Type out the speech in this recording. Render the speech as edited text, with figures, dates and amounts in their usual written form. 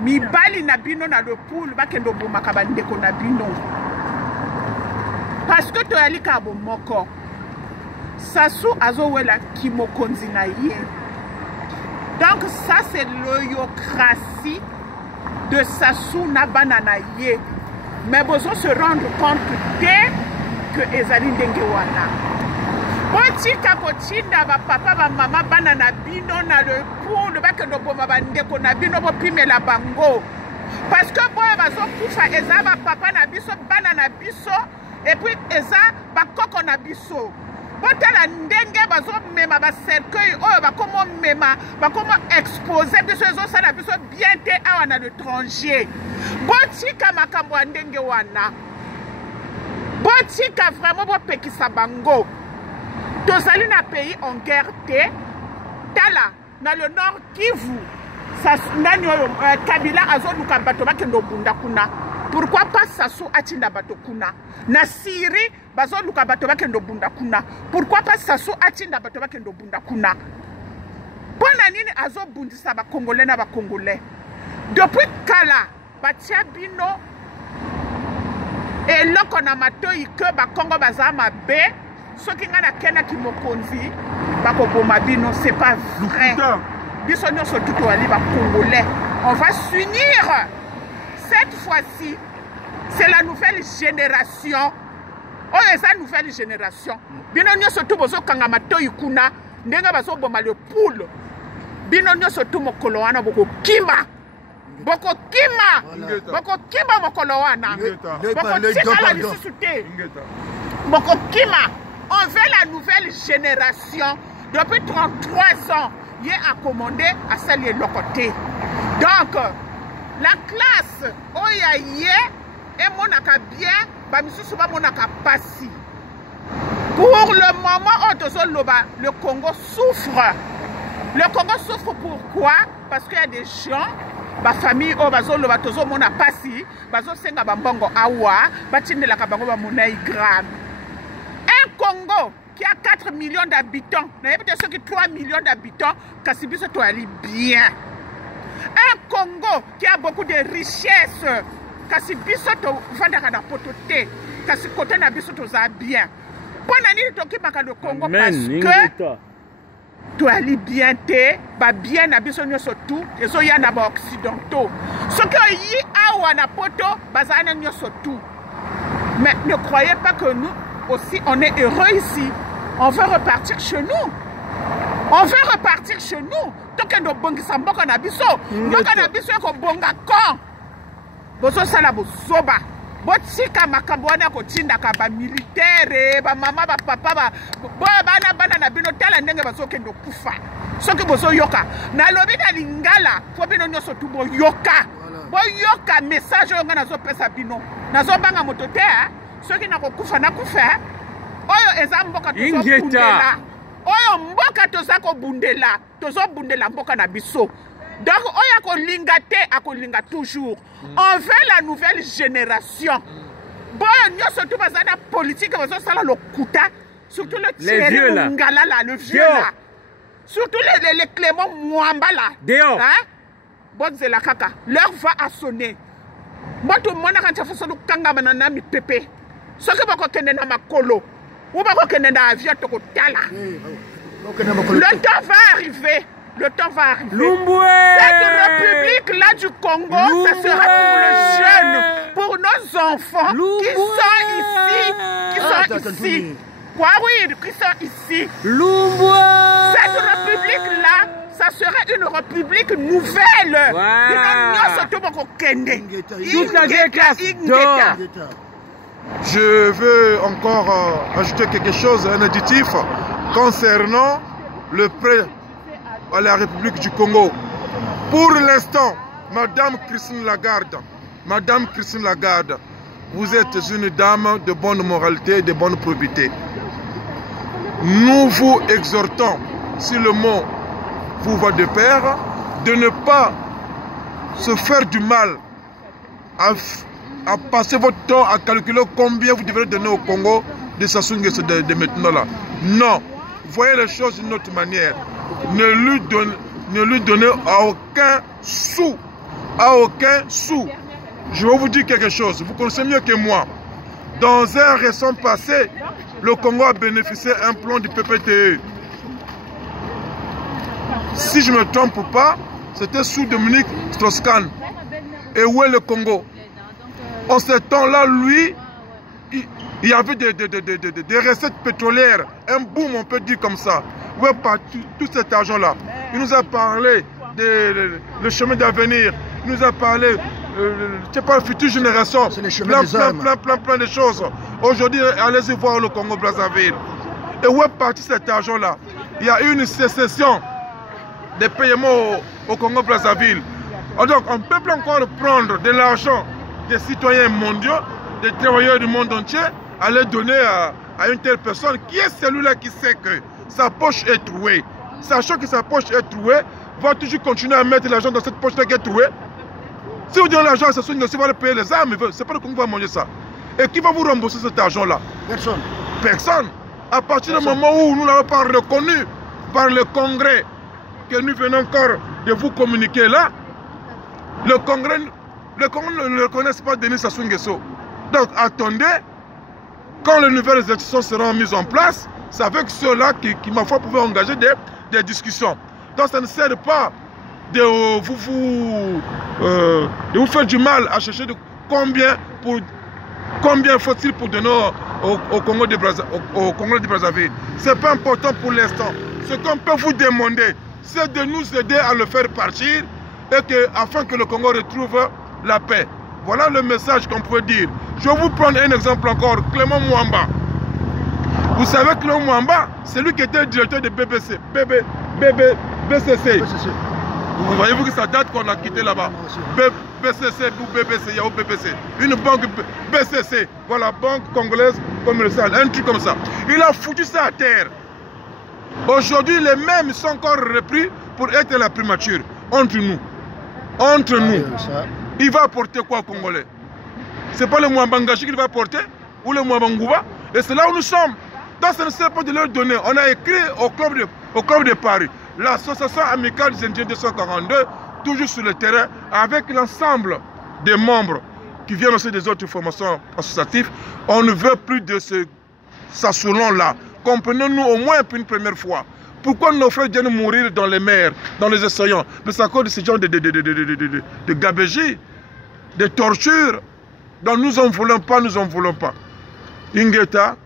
mibali na bino na le poule bakendo bomaka bandeko na bino parce que toyali ka bomoko Sassou azowela kimokonzi na ye. Donc ça c'est l'oyocratie de Sassou na banana ye. Mais besoin se rendre compte dès que ezali ndenge wana. Botika kotinda ba papa ba mama banana bino na le poule bakendo boma bandeko na bino bopimela bango. Parce que boya bazo kufa eza ba papa na biso banana biso et puis eza ba koko na biso. Botala ndenge bazo mema ba cercueil oyo bakomo mema bakomo exposer biso ezo sala biso bien te awa na l'étranger. Botika makambo ya ndenge wana. Botika vraiment bopekisa bango. Tozali na pays en guerre te. Tala na le nord Kivu. Nani oyo Kabila azoluka bato bakendo bunda kuna. Pourquoi pas Sassou atinda bato kuna? Na Syrie bazoluka bato bakendo bunda kuna. Pourquoi pas Sassou atinda bato bakendo bunda kuna? Pona nini azobundisa ba Congolais na ba Congolais? Depuis kala batia bino eloko na matoi ke ba Congo bazama be soki nga na kena ki mokonzi bako boma bino, c'est pas vrai. Biso nyonso tuto ali ba Congolais. On va s'unir. Cette fois-ci, c'est la nouvelle génération. Oh, c'est la nouvelle génération. Bino nyonso tu bozo kanga matoi kuna ndenga bazo boma le poule. Bino nyonso tu mokolo wana boko kima. Boko kima mokolo wana. Boko tika la lisusu te. Boko kima. On veut la nouvelle génération. Depuis 33 ans, il est accommodé à celle de l'autre côté. Donc, la classe, oyaye, et monaka bien, bamisusu ba monaka passi. Pour le moment, le Congo souffre. Le Congo souffre pourquoi? Parce qu'il y a des gens, ba famille o bazo loba tozo mona passi, bazo senga bambongo awa, batindela ka bango ba monai gram. Un Congo qui a 4 millions d'habitants, ceux qui 3 millions d'habitants, Kassibiso toali bien. Un Congo qui a beaucoup de richesses, Kassibiso to vandaka na potote, Kassikote na biso toza bien. Pona nini toki baka le Congo parce que toali bien te, ba bien na biso nyoso tout, ezo ya na ba occidentaux. Ce que yi awa na poto, bazana nyoso tout. Mais ne croyez pas que nous aussi on est heureux ici. On veut repartir chez nous. On veut repartir chez nous. Tant que nous bongisa mboka na biso, mboka na biso ko bonga kon. Boso sala bosoba. Botika makambo wana ko tinda ka ba militaire, ba mama ba papa ba bana na bino tala ndenge baso kendo kufa. Soki boso yoka. Na lobi na lingala, fo bino nyoso tu bo yoka. Bo yoka message yo ngana zo pesa bino. Nazo banga motote soki na ko kufa na kufa. Oyo eza mboka tozo bundela. Oyo mboka toza ko bundela. Tozo bundela mboka na biso. Donc oyo ko lingate akolinga toujours. On veut la nouvelle génération. Boyo nyoso tu bazana politique bazo sala lokuta. Surtout le Thierry Mungala là, le vieux là. Surtout les Clément Mwamba là. Dehors. Hein? Bon c'est la kaka. L'heure va sonner. Moi tout le monde a quand façon kanga banana mi pépé. Ce que bako kende na makolo. Ou bako kende na avion toko tala. Le temps va arriver. Le temps va arriver. Cette république-là du Congo, ça sera pour les jeunes, pour nos enfants qui sont ici. Oui, qui sont ici. Cette république-là, ça sera une république nouvelle. Je veux encore ajouter quelque chose, un additif concernant le prêt à la République du Congo. Pour l'instant, Madame Christine Lagarde, vous êtes une dame de bonne moralité et de bonne probité. Nous vous exhortons, si le mot vous va de pair, de ne pas se faire du mal, à passer votre temps à calculer combien vous devrez donner au Congo de Sassou Nguesso de maintenant là. Non, voyez les choses d'une autre manière. Ne lui donnez aucun sou. à aucun sou. Je vais vous dire quelque chose, vous connaissez mieux que moi. Dans un récent passé, le Congo a bénéficié d'un plan du PPTE. Si je ne me trompe pas, c'était sous Dominique Strauss-Kahn. Et où est le Congo? En ce temps-là, lui, il y avait des recettes pétrolières, un boom, on peut dire comme ça. Où est parti tout cet argent-là? Il nous a parlé le chemin d'avenir, il nous a parlé, je sais pas, la future génération, plein de choses. Aujourd'hui, allez-y voir le Congo-Brazzaville. Et où est parti cet argent-là? Il y a eu une sécession des paiements au Congo-Brazzaville. Donc, on ne peut plus encore prendre de l'argent des citoyens mondiaux, des travailleurs du monde entier, à les donner à une telle personne qui est celui-là qui sait que sa poche est trouée. Sachant que sa poche est trouée, va toujours continuer à mettre l'argent dans cette poche-là qui est trouée. Si vous donnez l'argent à ce soir, il va payer les armes, c'est pas le Congo qui va manger ça. Et qui va vous rembourser cet argent-là? Personne. Personne. À partir du moment où nous n'avons pas reconnu par le Congrès que nous venons encore de vous communiquer là, le Congrès ne reconnaît pas Denis Sassou Nguesso. Donc attendez, quand les nouvelles élections seront mises en place, c'est avec ceux-là qui ma foi, pouvaient engager des discussions. Donc ça ne sert pas de vous faire du mal à chercher de combien faut-il pour donner au Congo de Brazzaville. Ce n'est pas important pour l'instant. Ce qu'on peut vous demander, c'est de nous aider à le faire partir afin que le Congo retrouve la paix. Voilà le message qu'on peut dire. Je vais vous prendre un exemple encore, Clément Mwamba. Vous savez que Clément Mwamba, c'est lui qui était le directeur de BCC. Vous voyez-vous que ça date qu'on a quitté là-bas. BCC ou BBC, il y a au BBC. Une banque BCC, voilà, Banque Congolaise Commerciale, un truc comme ça. Il a foutu ça à terre. Aujourd'hui, les mêmes sont encore repris pour être la primature. Entre nous. Entre nous. Il va apporter quoi aux Congolais? C'est pas le Mwambangashi qu'il va apporter? Ou le Mwambangouba? Et c'est là où nous sommes. Donc ça ne sert pas de leur donner. On a écrit au club de Paris, l'association amicale des Indiens 242, toujours sur le terrain, avec l'ensemble des membres qui viennent aussi des autres formations associatives. On ne veut plus de ce Sassoulon-là. Comprenez-nous au moins une première fois. Pourquoi nos frères viennent mourir dans les mers, dans les océans? Mais c'est à cause de ce genre de gabégie, de torture. Donc nous en voulons pas, nous en voulons pas. Ingeta.